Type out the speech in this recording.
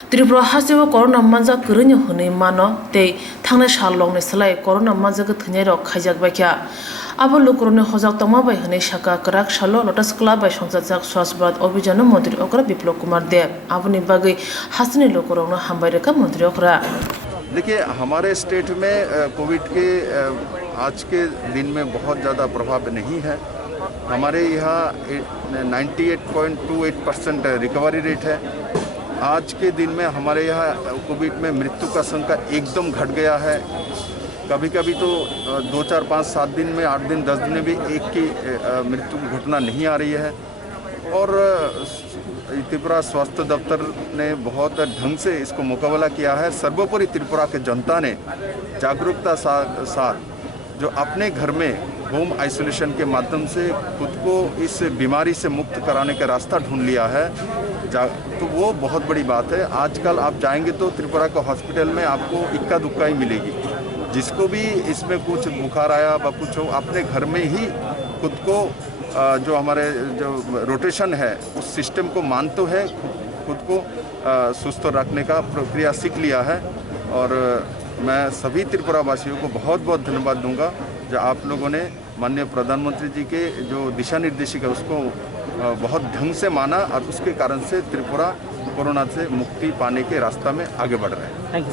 Tripura Hasteo Corona Kwrwikha hone mano tei thangnai sal longni slai Corona ke thwnai rok khaijak baikha. Abo Lukurog hojak tongma bai hone Sakha Kwrak salo lotus club bai songjak Swachh Bharat Abhiyan Montri okra Biplob kumar dev aboni bagui hasteni Lukurog hambai reka Montri okra. देखिए हमारे state में Covid के आज के दिन में बहुत ज़्यादा प्रभाव नहीं है। हमारे यहाँ 98.28% रिकवरी रेट है। आज के दिन में हमारे यहाँ कोविड में मृत्यु का संख्या एकदम घट गया है। कभी कभी तो 2, 4, 5, 7 दिन में 8 दिन 10 दिन में भी एक की मृत्यु की घटना नहीं आ रही है। और त्रिपुरा स्वास्थ्य दफ्तर ने बहुत ढंग से इसको मुकाबला किया है। सर्वोपरि त्रिपुरा के जनता ने जागरूकता साथ जो अपने घर में होम आइसोलेशन के माध्यम से खुद को इस बीमारी से मुक्त कराने का रास्ता ढूंढ लिया है, तो वो बहुत बड़ी बात है। आजकल आप जाएंगे तो त्रिपुरा के हॉस्पिटल में आपको इक्का दुक्का ही मिलेगी। जिसको भी इसमें कुछ बुखार आया व कुछ हो, अपने घर में ही खुद को जो हमारे जो रोटेशन है उस सिस्टम को मान तो है, खुद को सुस्त रखने का प्रक्रिया सीख लिया है। और मैं सभी त्रिपुरा वासियों को बहुत बहुत धन्यवाद दूंगा जो आप लोगों ने माननीय प्रधानमंत्री जी के जो दिशा निर्देशिका उसको बहुत ढंग से माना और उसके कारण से त्रिपुरा कोरोना से मुक्ति पाने के रास्ता में आगे बढ़ रहे हैं। Thank you.